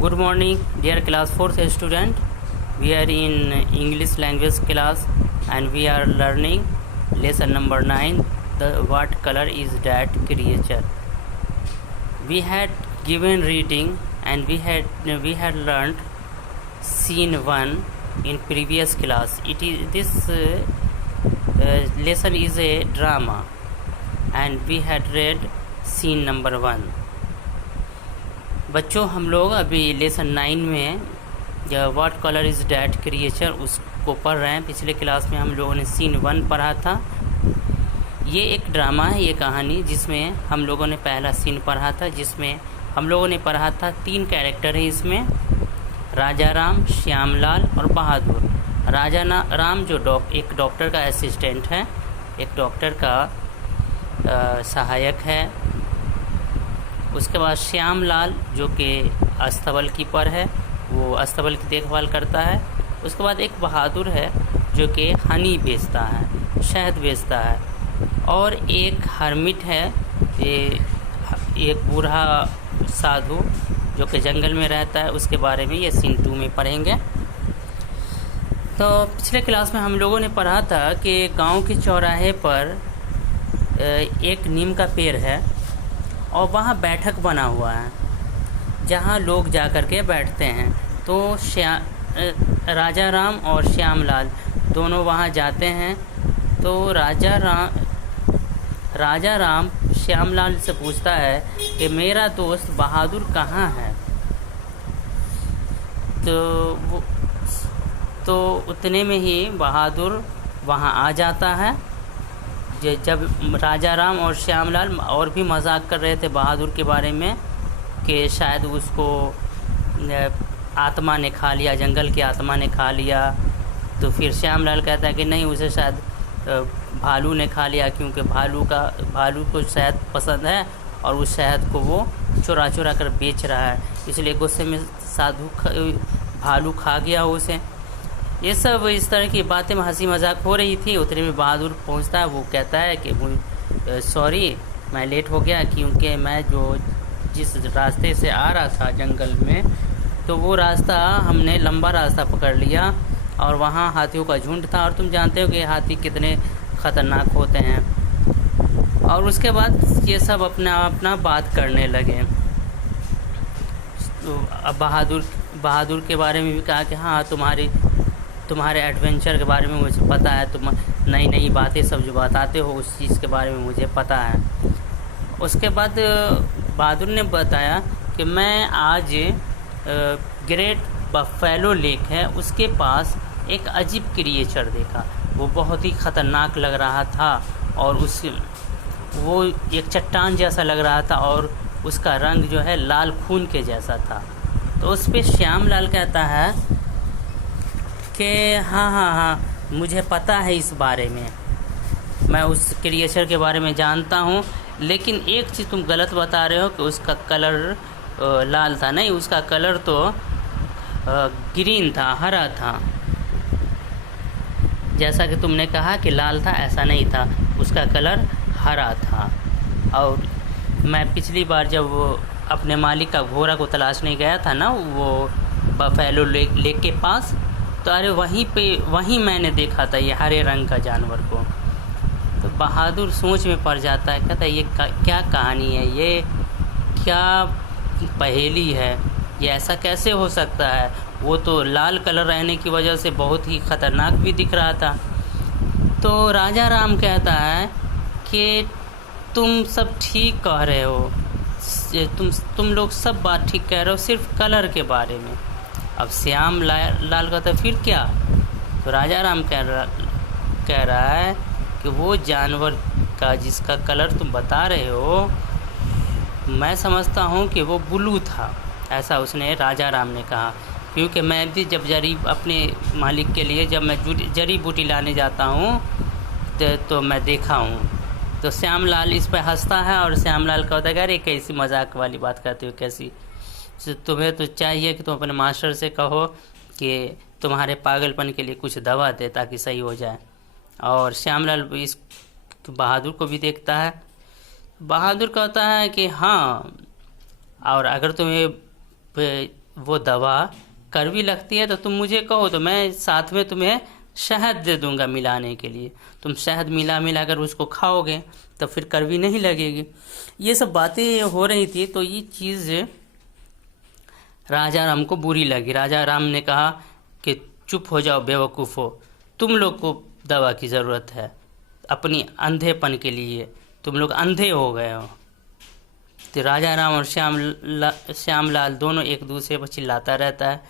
Good morning, dear class 4th student. We are in English language class and we are learning lesson number 9. What color is that creature? We had given reading and we had learned scene 1 in previous class. This lesson is a drama and we had read scene number 1. बच्चों, हम लोग अभी lesson 9 में what colour is that creature उसको पढ़ रहे हैं। पिछले क्लास में हम लोगों ने सीन 1 पढ़ा था। ये एक ड्रामा है, ये कहानी जिसमें हम लोगों ने पहला सीन पढ़ा था, जिसमें हम लोगों ने पढ़ा था 3 कैरेक्टर है इसमें, राजा राम, श्यामलाल और बहादुर। राजा राम जो एक डॉक्टर का असिस्टेंट है, एक डॉक्टर का सहायक है। उसके बाद श्यामलाल जो कि अस्तबल कीपर है, वो अस्तबल की देखभाल करता है। उसके बाद एक बहादुर है जो कि हनी बेचता है, शहद बेचता है। और एक हर्मिट है, एक बूढ़ा साधु जो कि जंगल में रहता है। उसके बारे में ये सीन 2 में पढ़ेंगे। तो पिछले क्लास में हम लोगों ने पढ़ा था कि गांव के चौराहे पर एक नीम का पेड़ है और वहाँ बैठक बना हुआ है जहाँ लोग जा कर के बैठते हैं। तो राजा राम और श्यामलाल दोनों वहाँ जाते हैं। तो राजा राम श्यामलाल से पूछता है कि मेरा दोस्त बहादुर कहाँ है। तो उतने में ही बहादुर वहाँ आ जाता है। जब राजा राम और श्यामलाल और भी मजाक कर रहे थे बहादुर के बारे में कि शायद उसको आत्मा ने खा लिया, जंगल की आत्मा ने खा लिया। तो फिर श्यामलाल कहता है कि नहीं, उसे शायद भालू ने खा लिया, क्योंकि भालू को शहद पसंद है और उस शहद को वो चुरा कर बेच रहा है, इसलिए गुस्से में भालू खा गया उसे। ये सब इस तरह की बातें में हंसी मजाक हो रही थी। उतने में बहादुर पहुंचता है। वो कहता है कि सॉरी, मैं लेट हो गया, क्योंकि मैं जिस रास्ते से आ रहा था जंगल में, तो वो रास्ता हमने लंबा रास्ता पकड़ लिया और वहाँ हाथियों का झुंड था, और तुम जानते हो कि हाथी कितने ख़तरनाक होते हैं। और उसके बाद ये सब अपना बात करने लगे। तो अब बहादुर के बारे में भी कहा कि हाँ, तुम्हारे एडवेंचर के बारे में मुझे पता है, तुम नई बातें सब जो बताते हो उस चीज़ के बारे में मुझे पता है। उसके बाद बहादुर ने बताया कि मैं आज ग्रेट बफेलो लेक है, उसके पास एक अजीब क्रिएचर देखा। वो बहुत ही ख़तरनाक लग रहा था और वो एक चट्टान जैसा लग रहा था और उसका रंग जो है लाल खून के जैसा था। तो उस पर श्यामलाल कहता है कि हाँ, मुझे पता है इस बारे में, मैं उस क्रिएचर के बारे में जानता हूँ, लेकिन एक चीज़ तुम गलत बता रहे हो कि उसका कलर लाल था। नहीं, उसका कलर तो ग्रीन था, हरा था। जैसा कि तुमने कहा कि लाल था, ऐसा नहीं था, उसका कलर हरा था। और मैं पिछली बार जब वो अपने मालिक का घोड़ा को तलाशने गया था ना, वो बफेलो लेक के पास, तो अरे वहीं मैंने देखा था ये हरे रंग का जानवर को। तो बहादुर सोच में पड़ जाता है, कहता है ये क्या कहानी है, ये क्या पहेली है, ये ऐसा कैसे हो सकता है। वो तो लाल कलर रहने की वजह से बहुत ही ख़तरनाक भी दिख रहा था। तो राजा राम कहता है कि तुम सब ठीक कह रहे हो, तुम लोग सब बात ठीक कह रहे हो, सिर्फ कलर के बारे में। अब श्याम लाल कहता फिर क्या। तो राजा राम कह रहा है कि वो जानवर का जिसका कलर तुम बता रहे हो, मैं समझता हूँ कि वो ब्लू था, ऐसा उसने राजा राम ने कहा। क्योंकि मैं भी जब अपने मालिक के लिए जब मैं जड़ी बूटी लाने जाता हूँ तो मैं देखा हूँ। तो श्यामलाल इस पर हंसता है और श्यामलाल कहता है अरे कैसी मजाक वाली बात करते हो, कैसी, तुम्हें तो चाहिए कि तुम अपने मास्टर से कहो कि तुम्हारे पागलपन के लिए कुछ दवा दे ताकि सही हो जाए। और श्यामलाल इस बहादुर को भी देखता है। बहादुर कहता है कि हाँ, और अगर तुम्हें वो दवा कड़वी लगती है तो तुम मुझे कहो तो मैं साथ में तुम्हें शहद दे दूंगा मिलाने के लिए। तुम शहद मिला कर उसको खाओगे तो फिर कड़वी नहीं लगेगी। ये सब बातें हो रही थी तो ये चीज़ राजा राम को बुरी लगी। राजा राम ने कहा कि चुप हो जाओ बेवकूफ़ो, तुम लोग को दवा की ज़रूरत है अपनी अंधेपन के लिए, तुम लोग अंधे हो गए हो। तो राजा राम और श्यामलाल दोनों एक दूसरे पर चिल्लाता रहता है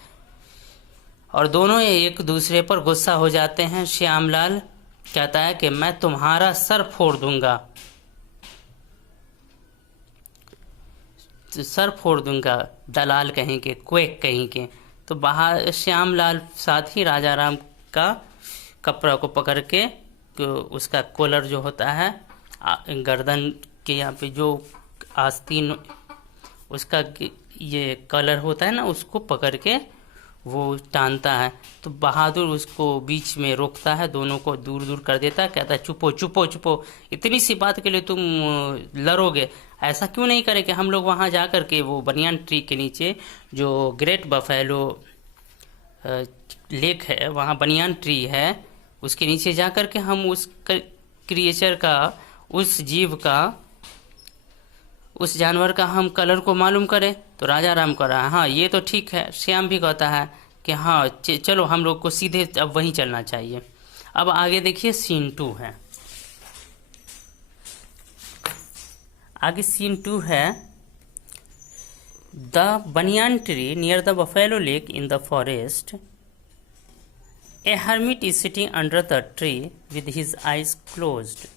और दोनों एक दूसरे पर गुस्सा हो जाते हैं। श्यामलाल कहता है कि मैं तुम्हारा सर फोड़ दूंगा, सर फोड़ दूंगा, दलाल कहीं के, क्वेक कहीं के। तो बाहर श्यामलाल साथ ही राजा राम का कपड़ा को पकड़ के उसका कॉलर जो होता है गर्दन के यहाँ पे जो आस्तीन उसका ये कलर होता है ना, उसको पकड़ के वो टानता है। तो बहादुर उसको बीच में रोकता है, दोनों को दूर दूर कर देता है। कहता है चुपो चुपो चुपो, इतनी सी बात के लिए तुम लड़ोगे? ऐसा क्यों नहीं करे कि हम लोग वहाँ जा कर के वो बनियान ट्री के नीचे जो ग्रेट बफेलो लेक है, वहाँ बनियान ट्री है, उसके नीचे जा कर के हम उस क्रिएचर का, उस जीव का, उस जानवर का हम कलर को मालूम करें। तो राजा राम कह रहा है हाँ ये तो ठीक है। श्याम भी कहता है कि हाँ चलो हम लोग को सीधे अब वहीं चलना चाहिए। अब आगे देखिए सीन 2 है। आगे सीन 2 है the banyan tree near the buffalo lake in the forest. A hermit is sitting under the tree with his eyes closed.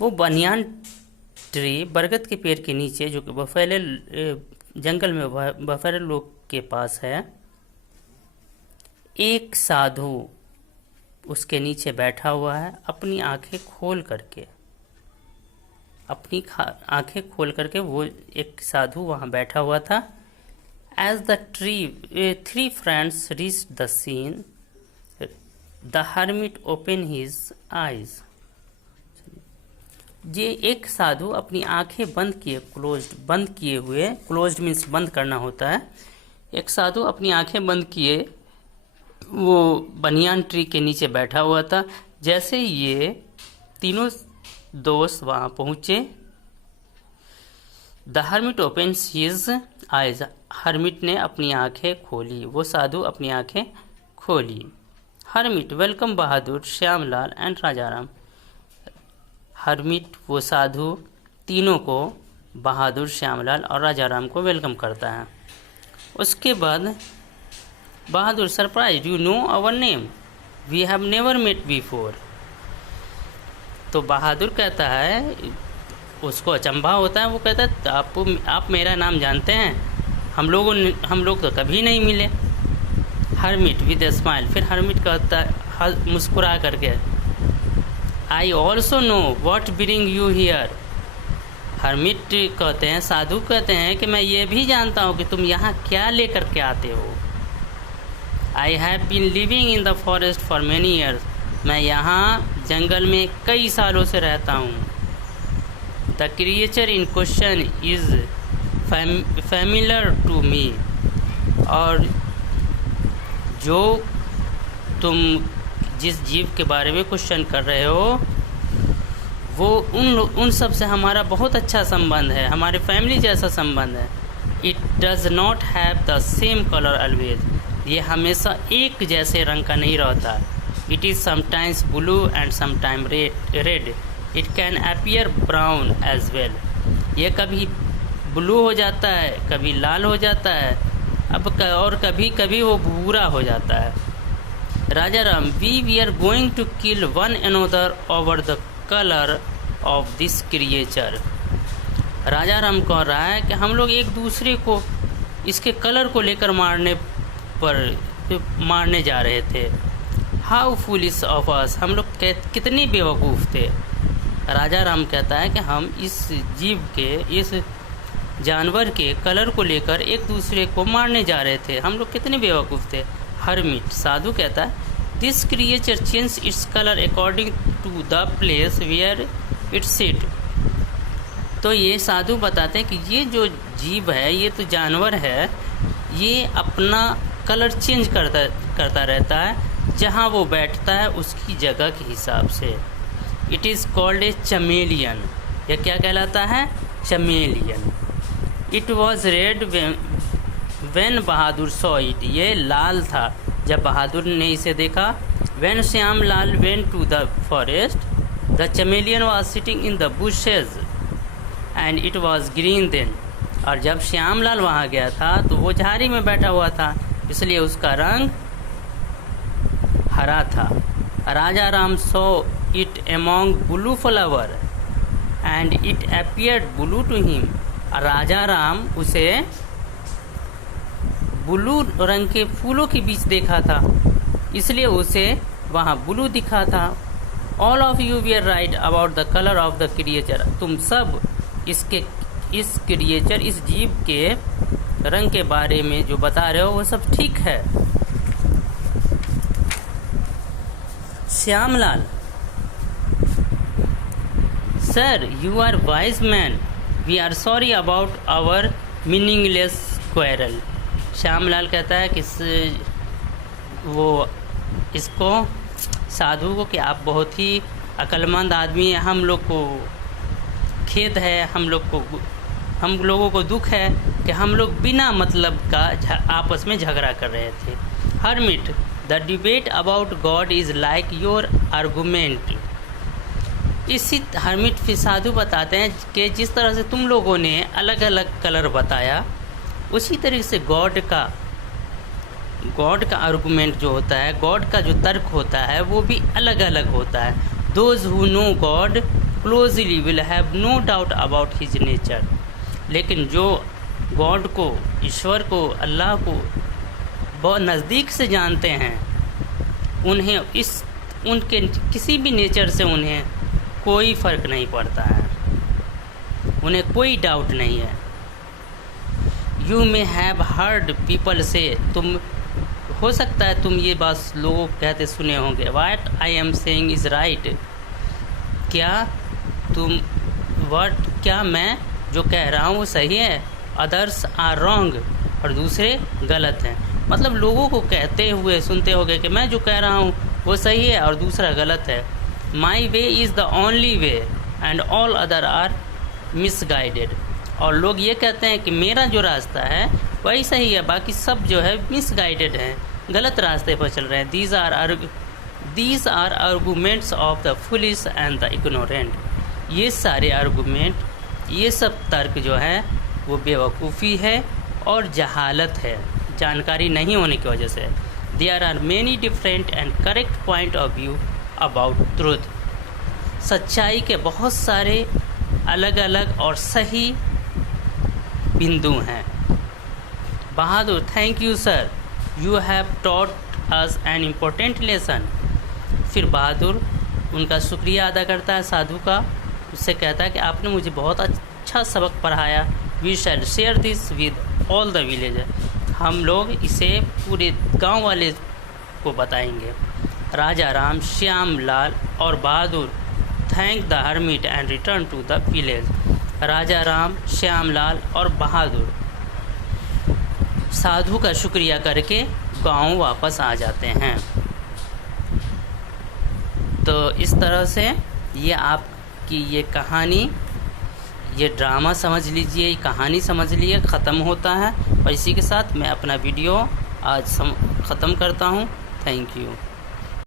वो बनियान ट्री बरगद के पेड़ के नीचे जो कि बफेलो जंगल में बफेलो लोग के पास है, एक साधु उसके नीचे बैठा हुआ है अपनी आंखें खोल करके। अपनी आंखें खोल करके वो एक साधु वहाँ बैठा हुआ था। As the tree 3 friends reach the scene the hermit open his eyes. ये एक साधु अपनी आंखें बंद किए, बंद किए हुए, क्लोज्ड मीन्स बंद करना होता है। एक साधु अपनी आंखें बंद किए वो बनियान ट्री के नीचे बैठा हुआ था। जैसे ये तीनों दोस्त वहाँ पहुँचे, the hermit opens his eyes. Hermit ने अपनी आंखें खोली, वो साधु अपनी आंखें खोली। Hermit welcome Bahadur, Shyamlal and Raja Ram. Hermit वो साधु तीनों को, बहादुर, श्यामलाल और राजा राम को वेलकम करता है। उसके बाद Bahadur surprise, you know our name, we have never met before. तो बहादुर कहता है, उसको अचंभा होता है, वो कहता है आप मेरा नाम जानते हैं? हम लोग तो कभी नहीं मिले। हर्मिट विद ए स्माइल, फिर हर्मिट कहता है मुस्कुरा करके, I also know what bring you here. Hermit कहते हैं, साधु कहते हैं कि मैं ये भी जानता हूँ कि तुम यहाँ क्या लेकर के आते हो। I have been living in the forest for many years, मैं यहाँ जंगल में कई सालों से रहता हूँ। The creature in question is familiar to me, और जो तुम जिस जीव के बारे में क्वेश्चन कर रहे हो वो उन सब से हमारा बहुत अच्छा संबंध है, हमारे फैमिली जैसा संबंध है। It does not have the same colour always, ये हमेशा एक जैसे रंग का नहीं रहता। It is sometimes blue and sometime red, it can appear brown as well, ये कभी ब्लू हो जाता है, कभी लाल हो जाता है, और कभी कभी वो भूरा हो जाता है। Raja Ram, we are going to kill one another over the colour of this creature. Raja Ram कह रहा है कि हम लोग एक दूसरे को इसके कलर को लेकर मारने जा रहे थे। हाउ फूलिश ऑफ अस, हम लोग कितने बेवकूफ़ थे। राजा राम कहता है कि हम इस जीव के, इस जानवर के कलर को लेकर एक दूसरे को मारने जा रहे थे, हम लोग कितने बेवकूफ़ थे। हर्मिट, साधु कहता है, this creature change its colour according to the place where it sit. तो ये साधु बताते हैं कि ये जो जीव है, ये तो जानवर है, ये अपना कलर चेंज करता रहता है जहाँ वो बैठता है उसकी जगह के हिसाब से। It is called a chameleon. यह क्या कहलाता है? Chameleon. It was red when Bahadur saw it. ये लाल था जब बहादुर ने इसे देखा। When Shyamlal went to the forest the chameleon was sitting in the bushes and it was green then. और जब श्यामलाल वहाँ गया था तो वो झाड़ी में बैठा हुआ था, इसलिए उसका रंग हरा था। Raja Ram saw it among blue flower and it appeared blue to him. Raja Ram उसे ब्लू रंग के फूलों के बीच देखा था, इसलिए उसे वहाँ ब्लू दिखा था। All of you we are right about the colour of the creature. तुम सब इस क्रिएचर, इस जीव के रंग के बारे में जो बता रहे हो वो सब ठीक है। Shyamlal, sir you are wise man, we are sorry about our meaningless quarrel. Shyamlal कहता है कि वो इसको साधु को कि आप बहुत ही अक्लमंद आदमी हैं, हम लोग को खेद है, हम लोगों को दुख है कि हम लोग बिना मतलब का आपस में झगड़ा कर रहे थे। Hermit, the debate about God is like your argument. इसी हर्मिट फिर साधु बताते हैं कि जिस तरह से तुम लोगों ने अलग अलग कलर बताया, उसी तरीके से गॉड का आर्गूमेंट जो होता है, गॉड का जो तर्क होता है वो भी अलग अलग होता है। Those who know God closely will have no doubt about his nature. लेकिन जो गॉड को, ईश्वर को, अल्लाह को बहुत नज़दीक से जानते हैं, उन्हें उनके किसी भी नेचर से उन्हें कोई फ़र्क नहीं पड़ता है, उन्हें कोई डाउट नहीं है। You may have heard people से, तुम हो सकता है तुम ये बात लोगों कहते सुने होंगे, what I am saying is right. क्या मैं जो कह रहा हूँ वो सही है? अदर्स आर रॉन्ग, और दूसरे गलत हैं। मतलब लोगों को कहते हुए सुनते होगे कि मैं जो कह रहा हूँ वो सही है और दूसरा गलत है। My way is the only way and all other are misguided. और लोग ये कहते हैं कि मेरा जो रास्ता है वही सही है, बाकी सब जो है मिसगाइडेड हैं, गलत रास्ते पर चल रहे हैं। These are arguments of the foolish and the ignorant. ये सारे आर्गूमेंट, ये सब तर्क जो है वो बेवकूफ़ी है और जहालत है, जानकारी नहीं होने की वजह से। There are many different and correct point of view about truth. सच्चाई के बहुत सारे अलग अलग और सही बिंदु हैं। Bahadur, thank you sir, you have taught us an important lesson. फिर बहादुर उनका शुक्रिया अदा करता है साधु का, उससे कहता है कि आपने मुझे बहुत अच्छा सबक पढ़ाया। We shall share this with all the village. हम लोग इसे पूरे गांव वाले को बताएंगे। राजा राम, श्याम लाल और Bahadur thank the hermit and return to the village. Raja Ram, Shyam Lal और बहादुर साधु का शुक्रिया करके गांव वापस आ जाते हैं। तो इस तरह से ये आपकी ये कहानी, ये ड्रामा समझ लीजिए, ये कहानी समझ लीजिए, ख़त्म होता है। और इसी के साथ मैं अपना वीडियो आज ख़त्म करता हूँ। Thank you.